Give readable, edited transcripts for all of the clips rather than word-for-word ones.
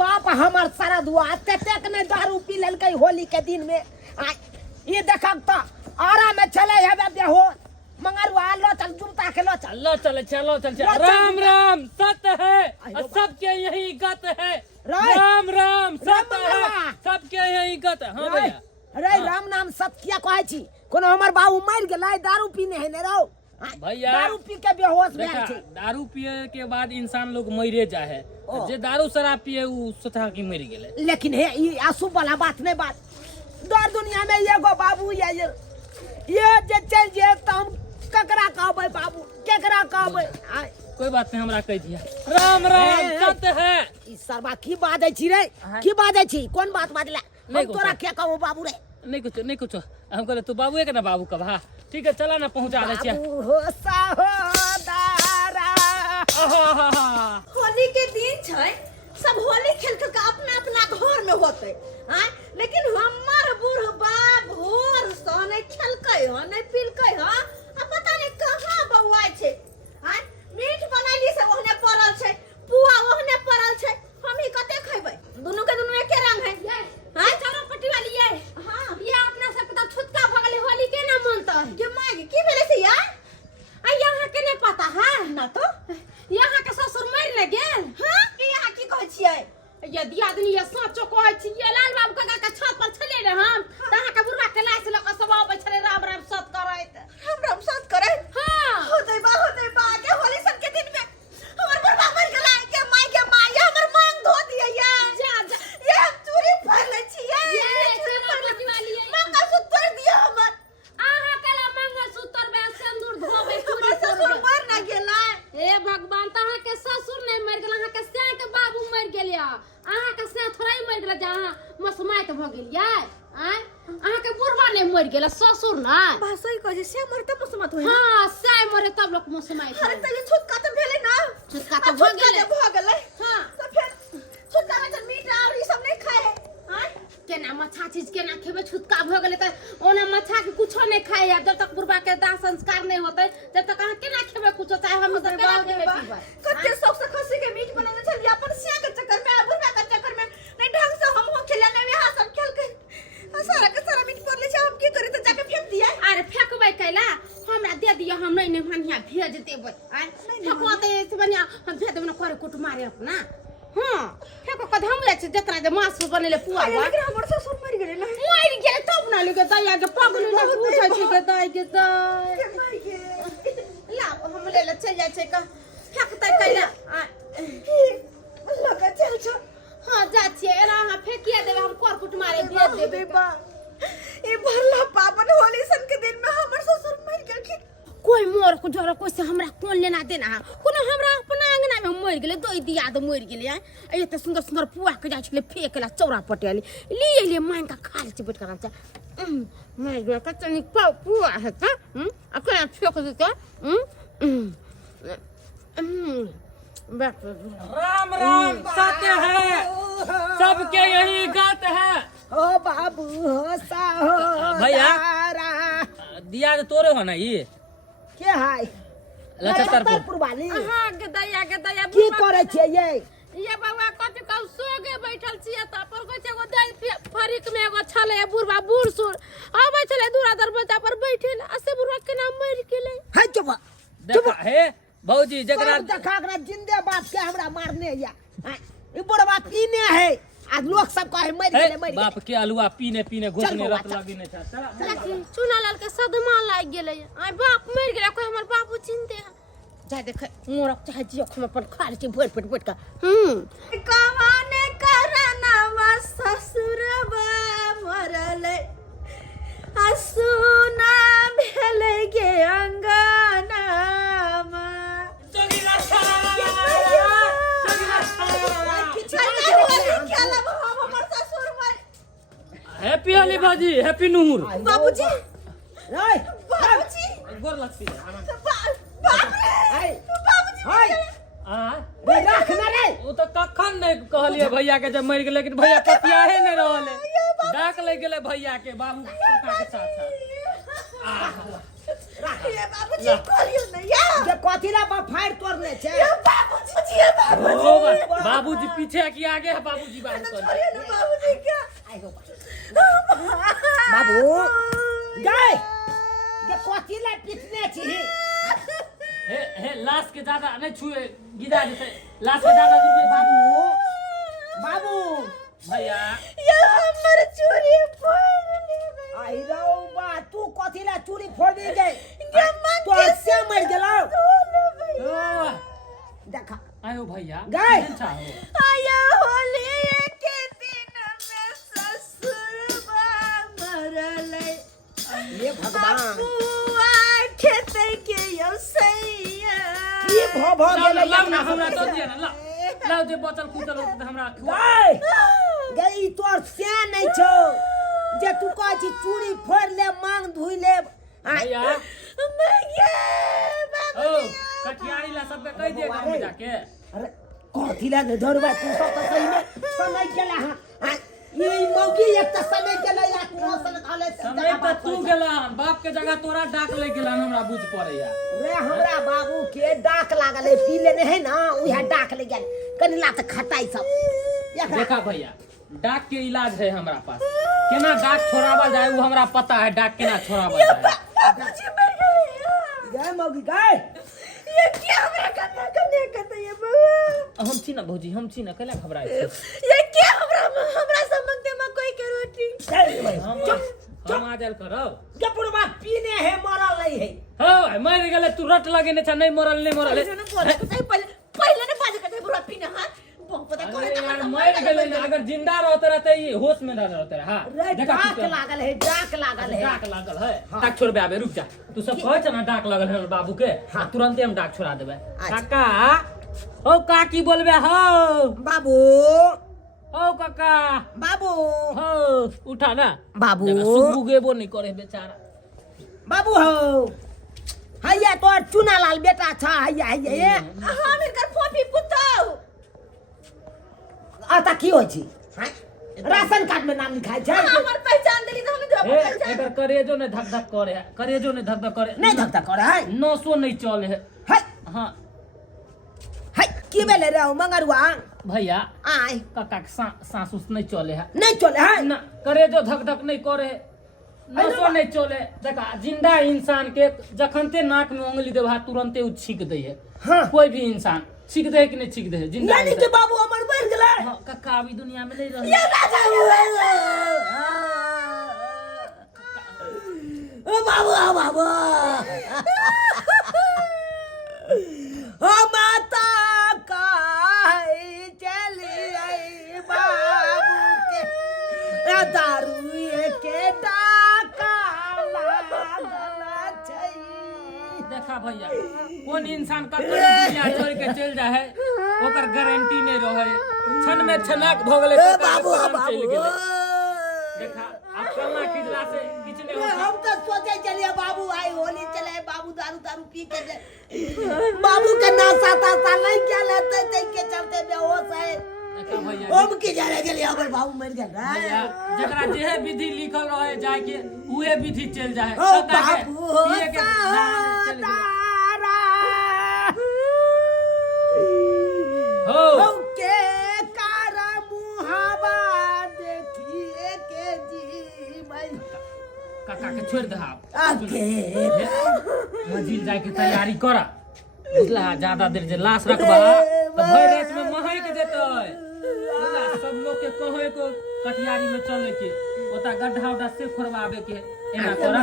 बाप हमार सारा दुआ तेक ने दारू पी ललकै होली के दिन में ये देखब त आरा में चले हबे बेहो मंगरुआ लो चल जूता के लो चलो राम राम सत्य है सबके यही गत है राम राम सत्य है सबके यही गत है। हाँ भैया अरे राम नाम सत्य किया कहै छी कोनो हमर बाबू मर गेलै दारू पीने है ने रहो भैया दारू पी के बेहोश भेल छै। दारू पिए के बाद इंसान लोग मरे जाए जे दारू शराब पिए उ सोचा कि मर गेले। लेकिन हे ई आंसू वाला बात नहीं बात दर दुनिया में एगो बाबू ये जे चल जे त हम ककरा कहबै बाबू केकरा कहबै कोई बात नहीं हमरा कह दिया राम राम सत्य है। ई सरबा की बाजै छी रे की बाजै छी कोन बात बाजला हम तोरा के कहबो बाबू रे नहीं कुछ हम कहले तू बाबू के ना बाबू का भा ठीक है चला ना पहुंचा दे छिया हो सहोदरा होली के दिन छै सब होली खेल के अपना अपना घर में होते हां लेकिन हमर बूढ़ बाप भोर से नहीं खेलकै ह नहीं पीलकै ह अब पता नहीं कहां बौआय छै हां मीठ बनाइली से ओहने पड़ल छै पुआ ओहने पड़ल छै हम ही कते खैबै दोनों के दोनों एके रंग है हां चलो पट्टी वाली ये हां ये अपना सब तो छुटका भ गेलै होली के ना मानता है के माय की भेले से यार आ यहाँ के नहीं पता है ना तो यहाँ के ससुर मर ले गेल हां के यहाँ की कहै छियै यदि आदमी ये सोचो कहै छी ये लाल बाबू काका के छत पर छले रे हम तहा के बुढ़वा के लाइस लक सब आबै छले राम राम सत करैत हां होतै बा के होली सन के दिन में हमर बुढ़वा मर गेलै के माय हमर मांग धो दिए ये जा ये हम चोरी भर ले छियै ये चोरी भर ले वाली मंगल सूत्र दिए हमर आहा केला मंगल सूत्र बे सिंदूर धोबे चोरी ससुर मर ना गेलै हे भगवान तहा के ससुर नहीं मर गेल अहा के से के बाबू मर गेलिया अहा के से थोड़ा मर गेल जहां मसमाइत भ गेलियै अहा के बुढ़वा नहीं मर गेल ससुर ना भाषा कह जे से मरे तब मसमाइत होय हां से मरे तब लोग मसमाइत अरे त ये छुटका त भेलै ना छुटका त भ गेलै हां त फिर छुटका में त मीट और ई सब नहीं खाए हां केना मच्छा चीज केना खेबे छुटका भ गेलै त ओना मच्छा के कुछो नहीं खाए जब तक बुढ़वा के दाह संस्कार नहीं होतै तब तक अहा केना खेबे कुछो चाहे हम सब केना खेबे पीबे कते शौक से खस्सी के मीट बनाने छलिए अपन सिया के चक्कर में बुढ़वा के चक्कर में नहीं ढंग से हम हो खेला नहीं यहां सब खेल के सारा के सारा मीट पर ले जा हम की करे त जाके फेंक दिए अरे फेंकबै कैला हमरा दे दियो हम नहीं हनिया भेज देबै फेंकते से बनिया हम भेज देबै ना करे कुट मारे अपना हां फेंको कद हम ले छ जतरा जे मास बनेले पुआ लेकिन हमर ससुर मर गेलै ना मर गेलै तब ना लगे दया के पगलू ना पूछै छी के दय के दय ला हम ले चल जाय छै का फेंकते कैला लगा चल छ हां जा छिए एना हां फेंकिया देबे हम कर कुट मारे भेज देबे बा ए भरला पावन होली सन के दिन में हमर ससुर मर गेल कि कोई मोर को जोर कोई से हमरा कोन लेना देना कोनो हमरा अपना अंगना में मर गेले दोई दिया तो मर गेले ए एते सुंदर सुंदर पुआ के जाय छले फेकला चौरा पटेली लिए मांग का खा ले बैठ कर मैं गया कतनी पुआ है का अकरा फेंक दे का राम राम सत्य है सबके यही गत है। ओ बाबू हो सहोदरा दिया तो तोरे हो ना ये के हाय लचकरपुर वाली हां के दया की करे छे ये बाबा कथि कहू सोगे बैठल छिए त पर कोइ एगो दल फरिक में एगो छले बुढ़वा बूढ़ सुर आबै छले दूरा दरवाजा पर बैठल आ से बुढ़वा के नाम मर गेलै है चुप देखा हे भौजी जकरा देखा करा जिंदे बाप के हमरा मारने या ई बुढ़वा पीने है आज लोग सब कहे मर गेले बाप के अलुआ पीने घोसने रत लगी ने था लेकिन चुना लाल के सदमा लाग गेलै आ बाप मर गेलै कोई हमर बाबू चिंते जा देख मोरक चाहे जियो हम अपन खा ले छी भोर पेट बैठ का कवाने करनवा ससुरबा मरले असुना भेले गे अंगना हैप्पी होली बाजी हैप्पी नूर बाबूजी रे बाबूजी गोर लगती हाय हाय रे रख ना रे वो तो कखन नहीं कहलिए भैया के जब मर गेले लेकिन भैया पतिया है नहीं रहले डाक ले गेले भैया के बाबू काका के साथ ये बाबूजी करियो ना या जे कथिला पर फाड़ तोड़ने छे ये बाबूजी ये बाबूजी ओ बाबूजी पीछे है कि आगे है बाबूजी बात कर करियो ना बाबूजी क्या बाबू गए जे कथिला पिटने छी हे लाश के ज्यादा नहीं छुए गिरा देते लाश के ज्यादा बाबू बाबू भैया ये हमर चोरी फोड़ ले आई रौ बा तू कथिला चूड़ी फोड़ दी गए गम्मा तो से मर गेलो ओ देखा आयो भैया गए आया होली के दिन में ससुर मरले ये भगवान बुआ खेते के यो सैया की भ गेलै लाओ ना हमरा तो दिया ना लाओ जे बोतल कुतल होत हमरा गए गई तोर से नहीं छौ जे तू कहै छी चूड़ी फोड़ ले मांग धुई ले भैया मैं ये बाबू ओ कठियारी ला सब कह दिए गांव में जाके अरे कथिला ने धरबा तू सब तो सही में समय गेला हां ई मौकी एक त समय गेला या तू सन खाले समय पर तू गेला बाप के जगह तोरा डाक ले गेला हमरा बुझ पड़ैया रे हमरा बाबू के डाक लागल है पी लेने है ना उहे डाक ले गेल कनिला त खटाई सब देखा भैया डाक के इलाज है हमरा पास केना डाक छोड़ावा जाए वो हमरा पता है डाक केना छोड़ावा जाए बाबूजी मर गए गए मौगी गए ये क्या हमरा करने कहते ये बाबू हम छी ना भौजी हम छी ना कला घबराए ये क्या हमरा संबंध में कोई के रोटी चल भाई हम आ जाल करब गपुरवा पीने है मरल नहीं है हो मर गेले तू रट लगेने छ नहीं मरल पहले ने बाज करते बुरा पीना हां पता अरे यार मर गेले ना अगर जिंदा रहते रहते ये होश में रहते हां डाक लागल है डाक लागल है डाक छोड़बे आबे रुक जा तू सब कहै छ ना डाक लगल है बाबू के तुरंत हम डाक छोड़ा देबे काका ओ काकी बोलबे हो बाबू ओ काका बाबू हो उठा ना बाबू सुबुगेबो नहीं करे बेचारा बाबू हो हैया तोर चुनालाल बेटा छ हैया हैया हम इनकर फोफी पुतौ आता की होय छी राशन कार्ड में नाम लिखाय छै हमर पहचान देली त हम जब पहचान एकर करेजो ने धक धक करे करेजो ने धक धक करे नहीं धक्का करे है 900 नहीं चले है है हां है की बेले रे मंगरुआ भैया आय काका के सांस उस नहीं चले है नहीं चले है ना करेजो धक धक नहीं करे 900 नहीं चले देखा जिंदा इंसान के जखनते नाक में उंगली देबा तुरंते उ छीक दे है हां कोई भी इंसान छीक दे कि नहीं छीक दे जिंदा यानी कि बाबू हमर मर गेलै हां काका अभी दुनिया में नहीं रहे ये राजा ओ बाबू आ बाबू ओ माता काहे चली आई बाबू के दारू के डाका लागल छै देखा भैया कौन इंसान कतई दुनिया छोड़ के चल जा है ओकर गारंटी नहीं रहे क्षण में छनाक भ गेले ए बाबू चल गेले बाबू देखा अब कल्ला खिजला से किछ नहीं होता हम तो सोचे चलिए बाबू आई होली चले बाबू दारू पी के बाबू के नशा ताशा नहीं क्या लेते थे के चलते बेहोश है देखा भैया हम की जाने के लिए हमर बाबू मर गेल भैया जकरा जेहे विधि लिखल रहे जाके उहे विधि चल जाए ओ बाबू पिए के चल गेले। हो के कारा मुहावा देखिए के जी भाई काका के छोड़ दे आप आके मंजिल जाए के तैयारी करा बुझला ज्यादा देर जे लाश रखबा तो भर रात में महक देतै बुझला सब लोग के कहे को कटियारी में चले के ओता गड्ढा उड्ढा से खोरवावे के एना करा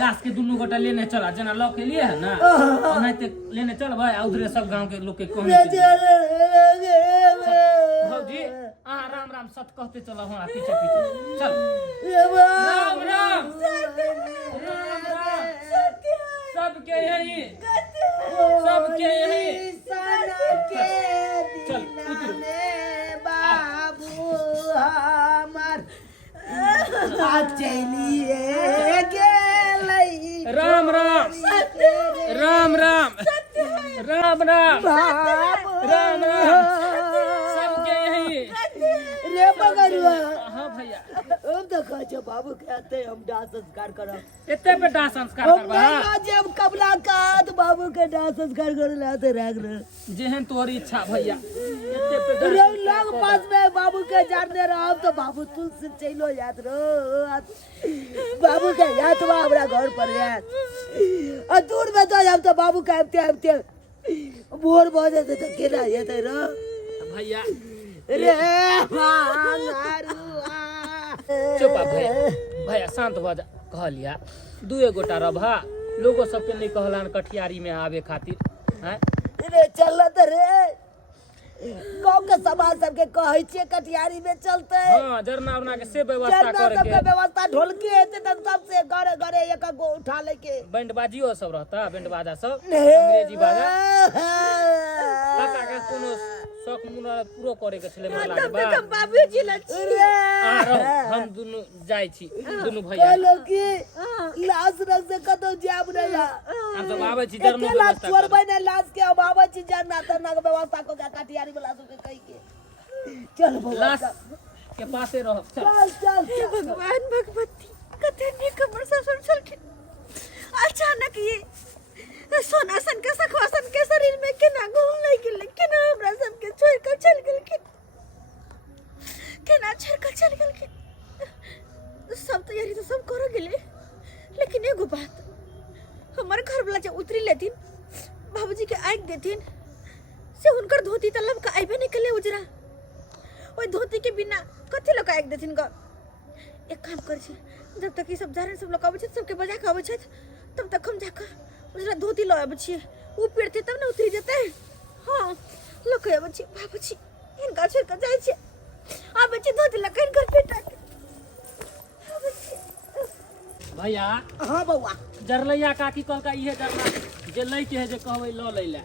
लाश के दुनु गोटा लेने चला जना लौ के लिए है ना ओनाते लेने चलबै आ उधरे सब गांव के लोग के कहे भौजी आहा राम राम सत कहते चलो हमरा पीछे पीछे चल राम राम राम राम सबके यही सबके यही चल उतर बाबू हमर चलिए गेलै राम राम राम राम राम राम बाबू राम राम सबके यही रे मगरुआ हां भैया हम तो कहते बाबू कहते हम दाह संस्कार करब एते पे दाह संस्कार हम करबा ना जब कबला कात बाबू के दाह संस्कार कर लाते राख रहे जेहन तोहर इच्छा भैया एते पे दाह रे लोग पास में बाबू के जानने रहो तो बाबू तुलसी चलो याद रो बाबू के याद बा हमरा घर पर याद और दूर में तो हम तो बाबू के आते बोर बजे तो केना येते रो भैया रे मांगरुआ चुप भैया भैया शांत हो जा कहलिया दुए गोटा रभा लोगो सबके नहीं कहलान कठियारी में आवे खातिर हैं रे चलत रे गांव के समाज सबके कहै छिए कटियारी में चलते हां जरना उरना के से व्यवस्था जरना करे सबके व्यवस्था ढोलकी हेते त सबसे घरे घरे एक गो उठा लेके बैंड बाजियो सब रहता बैंड बाजा सब नहीं। अंग्रेजी बाजा काका के कोनो शौक मुना पूरो करे के छले मला के तब बाद बाबूजी लच्छी आ रहो हम दुनु जाय छी दुनु भैया कहलो कि लाश रख से कतो जाब रे हम सब आबै छी जरनो अकेला व्यवस्था छोड़बै ने लाश के अब आबै छी जरना तना के व्यवस्था को के कटियारी वाला सबके कहि के चल बउआ लाश के पासे रह चल चल भगवान भगवती कते ने कमर से सुन चल अचानक ये सोनासन के सखवासन के शरीर में केना घूम नहीं गेल केना हमरा सबके छोड़ कर चल गेल केना छोड़ कर चल गेल सब तैयारी तो सब करो गेले लेकिन एगो बात हमारे घर वाला जे उतरी लेथिन बाबूजी के आंख देथिन से हुनकर धोती तलब का आइबे नहीं कले उजरा ओई धोती के बिना कथि लोग आंख देथिन ग एक काम कर छी जब तक ई सब जारन सब लोग आबै छै सबके बजा के आबै छै तब तक हम जाकर उजरा धोती ल आबै छी ऊ पेड़ते तब ना उतरी जेतै हां लोग आबै छी बाबूजी इनका छोड़ के जाय छै आबै छी धोती ल कहीं घर पेटा के आबै छी भैया हां बउआ जरलैया काकी कहलका इहे जरना जे लै के है जे कहबै ल लै ले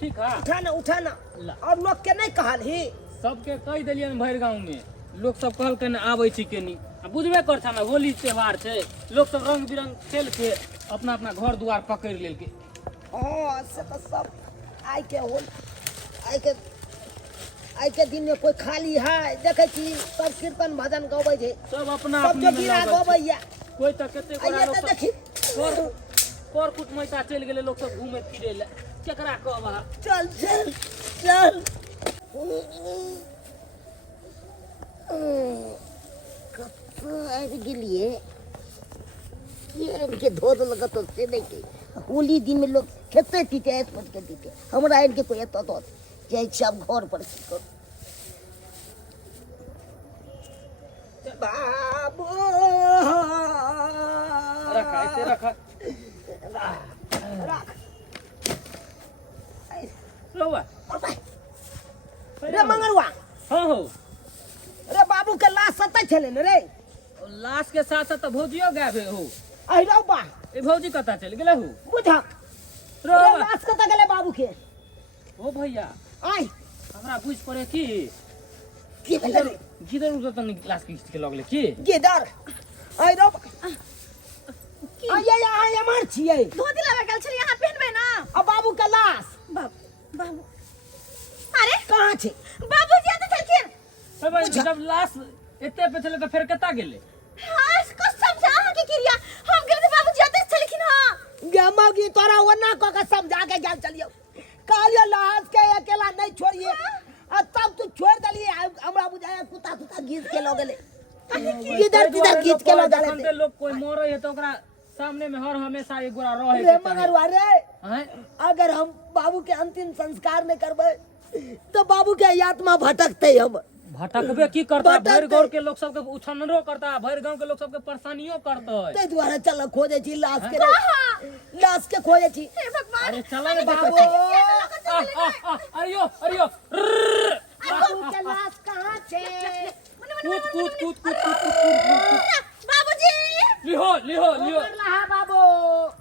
ठीक है उठाना ला। और लोग के नहीं कहल ही सबके कह देलियन भरि गांव में लोग सब कहलकै न आबै छी केनी आ बुझबे कर छा ना होली त्योहार छै लोग सब रंग बिरंग खेल के अपना अपना घर द्वार पकड़ लेलके हां से तो सब आई के होल आई के दिन में कोई खाली है देखे छी सब कीर्तन भजन गाबै छै सब अपना सब अपनी जो में गिरा लागल छै। गाबैया कोई त कते गोरा आइए लोग तो सब देखी पर कुट मैता चल गेले लोग सब घूमे फिरे ले केकरा कहबा चल चल चल कब गेलिए ये इनके धोध लगत से नहीं के होली दिन में लोग खेते पीते ऐस पट के पीते हमरा इनके कोई एत तो जाय सब घर पर की कर बाबू रखा ऐसे रखा रख रहुआ रे मंगरुआ हां हो रे बाबू के लाश सत्ता छले न रे लाश के साथ साथ भौजियो गायब हो आई रौ बा ए भौजी कता चल गेले हो बुझा रे रहुआ लाश कता गेले बाबू के ओ भैया आई हमरा बुझ पड़े की की भेले रे गिदर उधर तनी लाश खींच के लगले की गेदर आई रौ आई मार छिए धोती लगा गेल छली यहाँ पहनबे ना अब बाबू के लाश बाबू अरे कहां छे बाबूजी आते छलखिन ए भाई जब लाश एते पे चले त फिर कता गेले हां कसम से अहाँ के क्रिया हम गेल त बाबूजी आते छलखिन हां गमगी तोरा वना को के समझा के गेल चलियो कालिया लाश के अकेला नहीं छोड़िए आ तब तू छोड़ दलिए हमरा बुझाया कुत्ता कुत्ता गीत के लो गेले किधर किधर गीत के लो देखते लोग कोई मरे है तो ओकरा सामने में हर हमेशा एक गोरा रहे रे मगरवा रे हैं अगर हम बाबू के अंतिम संस्कार नहीं करबे तो बाबू के आत्मा भटकते हम भटकबे की करता भटकते। भर गांव के लोग सबके उछनरो करता भर गांव के लोग सबके परेशानियों करता ते द्वारा चल खोजे छी लाश के लाश के खोजे छी हे भगवान अरे चला रे बाबू बाबू अरियो अरियो रर्र। बाबू के लाश कहां छे कूद कूद कूद कूद कूद कूद बाबूजी लिहो लिहो लिहो मरला है बाबू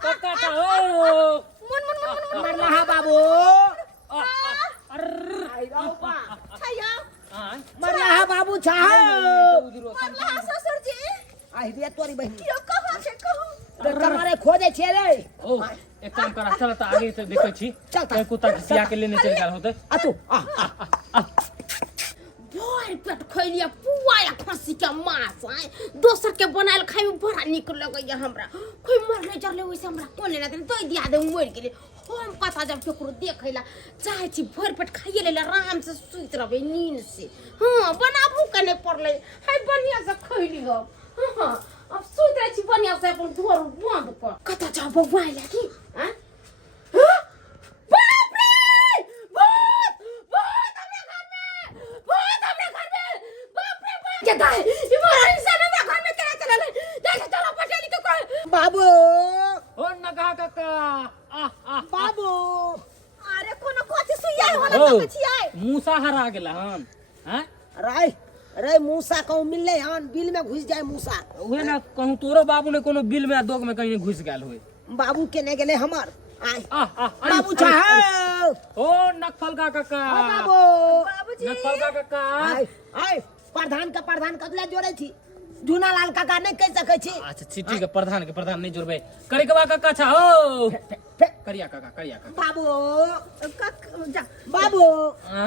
कक्का का हो मुन मरला है बाबू अर्र आई रौ बा छया हां मरला है बाबू छा मरला ससुर जी आई रे तोरी बहिन यो कहां छे कहू तो तुम्हारे खोजे छे रे ओ एक काम करा चल त आगे से देखै छी चल त। कोई कुत्ता खिसिया के लेने चल गेल होते आ तू आ भोर पेट खोलिया पुआ माया खसी के मांस है दोसर के बनायल खाए में बड़ा निक लगैया हमरा कोई मरले जरले वैसे हमरा कोने ना तो दिया दे मर गेले हम कथा जब केकरो देखैला चाहे छी भर पेट खाइए लेला आराम से सुइत रहबे नींद से हां बनाबू कने पड़ले हाय बढ़िया से खइली हो हां अब सुइत रह छी बढ़िया से अपन घर बंद कर कथा जा बवाई लागी हां बाप रे भूत भूत हमरे घर में भूत हमरे घर में बाप रे बाप के दाई ई मारा इंसान हमरे घर में केना चलले देख चलो पटेली के कोई बाबू ओ नगा काका बाबू अरे कोनो कथि सुइया होला छियै मूसा हरा गेला हम हैं राय रे मूसा कहूँ मिलले हन बिल में घुस जाए मूसा उहे ना कहूं तोरो बाबू ने कोनो बिल में दोग में कहीं घुस गेल होय बाबू केने गेले हमर आय बाबू बाबू चाहे ओ नकफल का काका बाबू बाबूजी नकफल का काका आय आय प्रधान कतला जोड़े छी झूना लाल काका नहीं कह सके छी अच्छा चिट्ठी के प्रधान नहीं जोड़बे करे के बा काका छा हो करिया काका बाबू जा बाबू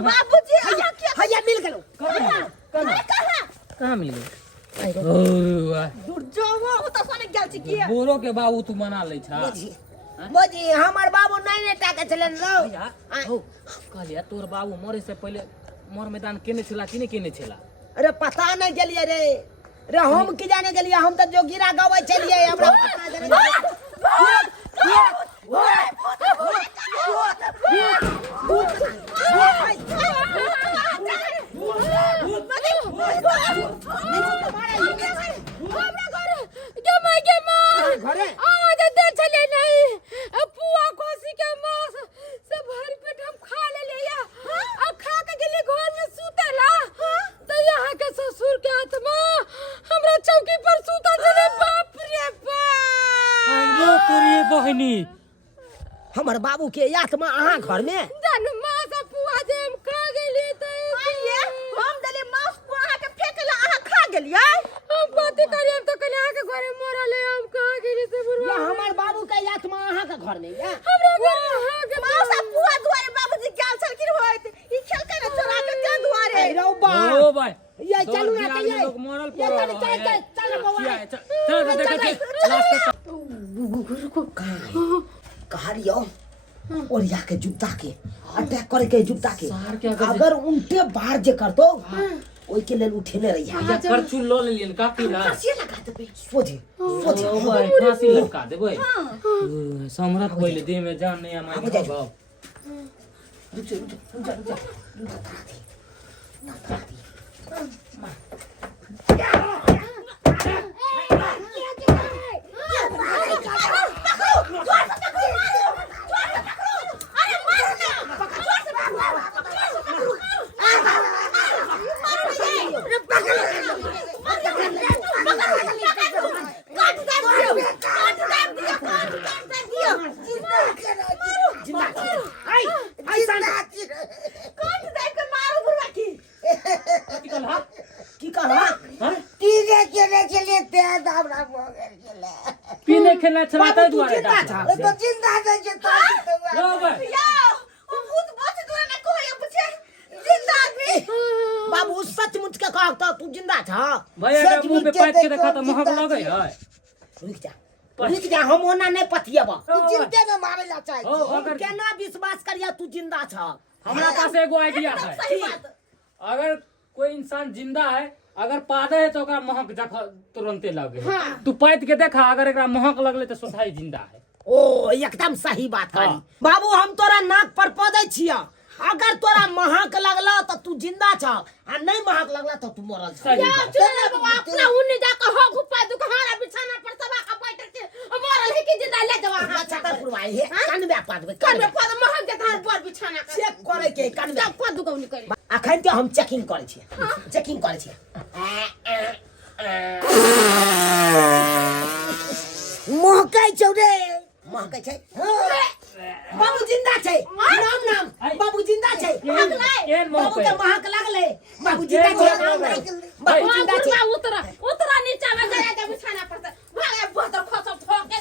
बाबूजी अहाँ के भैया मिल गेलो कहां मिले ओ वाह दूर जाओ तो सोने गेल छी की बोरो के बाबू तू मना ले छा बोजी हमर बाबू नहीं टाके चलन लो हो कहलिया तोर बाबू मरे से पहले मोर मैदान केने छला कि नहीं केने छला अरे पता नहीं गेलिए रे हम की जाने गेलिए हम तो जोगिरा गावे चलिए हमरा घरे पुआ खोसी के मांस से भर पेट हम खा ले या अब खा के गेली घर में सुतेला तो यहाँ के ससुर के आत्मा हमरा चौकी पर सुता चले बाप रे बाप आयो तोरी बहनी हमर बाबू के आत्मा अहाँ घर में जन मांस पुआ जे हम खा गेली त आइए हम देले मांस पुआ के फेकला अहाँ खा गेलियै हम बात करियम तो कल अहाँ के घरे मरले हम खा गेली से बुरवा या हमर बाबू के आत्मा अहाँ के घर में या हमरा घर अहाँ के मांस पुआ दुआरे बाबूजी गेल छलखिन होइत ई खेलकै ना चोरा के के दुआरे रो बा ओ भाई ये चलू ना चलिए लोग मरल ये पड़ल चल बउआ चल देखे को कहा रियो और जाके जुत्ता के अटैक करे के जुत्ता के सार के अगर उल्टे बाहर जे करतो ओई के लेल उठेले रही या करचू लो लेलियन काफी ना फांसी लगा देबे सोझे ओ भाई फांसी लटका देबे सम्राट पहले देह में जान नहीं आ माई बाबू रुक जा पीने खेलना चलाता दुआरे तो जिंदा दे जे लो भाई ओ भूत बच दुआरे ना कोई पूछे जिंदा आदमी बाबू सचमुच के कहता तू जिंदा छ भैया के मुंह पे पाइप के देखा तो महक लगे है रुक जा हम ओना नहीं पथियब तू ओ, जिंदे में मारे ला चाहे ओ, अगर- केना विश्वास करिया तू जिंदा छ हमरा पास एगो आइडिया है सही बात अगर कोई इंसान जिंदा है अगर पादे है तो ओकरा महक जख तुरंते लगे तू पैत के देखा अगर एकरा महक लगले तो सोचाई जिंदा है ओ एकदम सही बात करी बाबू हम तोरा नाक पर पदै छिया अगर तोरा महक लगला तो तू जिंदा छ आ नहीं महक लगला तो तू मरल छ सही बात। चले बाबा अपना उन्नी जाकर हो गुप्पा दुकान बिछाना पर सबा का बैठ के मरल है कि जिंदा ले जावा अच्छा कर पुरवाई है कान में आपा देबे कान में पद महक के धार पर बिछाना कर चेक करे के कान में सब को दुकान करे अखन तो हम चेकिंग करे छियै चेकिंग करे छियै महकै छौ रे महकै छै बाबू जिंदा छै नाम नाम बाबू जिंदा छै केन बाबू के महक महक लगले बाबू जिंदा छै बाबू जिंदा छै उतरा उतरा नीचे में गया के बिछाना पड़ता भागे बहतर खसम ठोके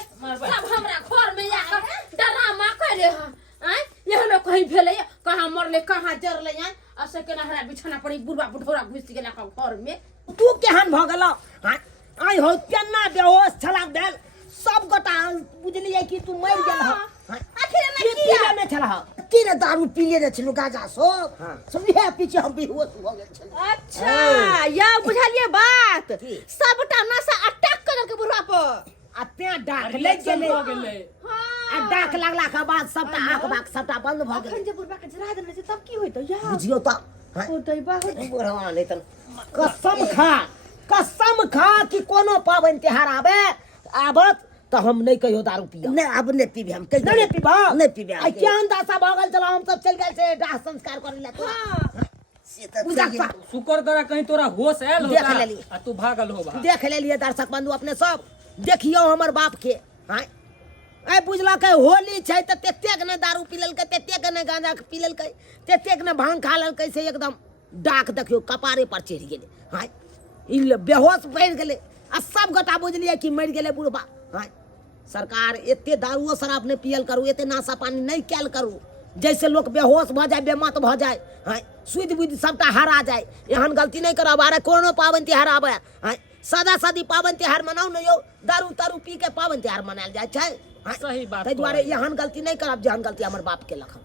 सब हमरा घर में आके डरामा करे हैं यह लोग कहीं भेले कहां मरले कहां जरले हैं ऐसे के नहरा बिछाना पड़ी बुढ़वा बुढ़ौरा घुस गेला घर में तू केहन भ गेल आई हो केना बेहोश छला भेल सब गोटा बुझलिए कि तू मर गेल ह आखिर में की किया में छला की रे दारू पी ले छलु गाजा सो सुनिए पीछे हम बेहोश भ गेल छल अच्छा या बुझलिए बात की? सबटा नशा अटैक कर के बुढ़वा पर आ ते डाक ले रिएक्शन गेले हो गेलै आ डाक लागला के बाद सबटा आंख बाक सबटा बंद भ अखन गेल जे बुढ़वा के जरा देने छै तब की होइतो या बुझियो त होतै बहुत बुढ़वा नहीं त कसम खा कि कोनो पावन त्योहार आवे आबत तो हम नहीं कहियो दारू पिया नहीं अब नहीं पीबे हम कहीं नहीं पीबा नहीं पीबे आई क्या अंदासा भगल चला हम सब चल गए से दाह संस्कार करे ला हां से तो पूजा चाहिए। सा शुक्र करा कहीं तोरा होश आयल देख होता लेली। आ तू भागल हो बा देख ले लिए दर्शक बंधु अपने सब देखियो हमर बाप के हां ए बुझला के होली छै त तेतेक ने दारू पीलल के तेतेक ने गांजा पीलल के तेतेक ने भांग खा लेल कैसे एकदम डाक देखियो कपारे पर चढ़ गेले हां इ बेहोश पड़ गेले आ सब गोटा बुझलिए कि मर गेले बुढ़बा हां सरकार एते दारूओ शराब नहीं पियल करू एते नाशा पानी नहीं कैल करू जैसे लोग बेहोश भ जाए बेमत भ जाए हां सुध बुद्धि सबटा हरा जाए एहन गलती नहीं करब अरे कोनो पावन त्योहार आवे हां सदा सदी पावन त्योहार मनाओ न यो दारू तारू पी के पावन त्योहार मनायल जाए छै हां सही बात ताहि दुआरे कहलियै। एहन गलती नहीं करब जेहन गलती हमर बाप के लखन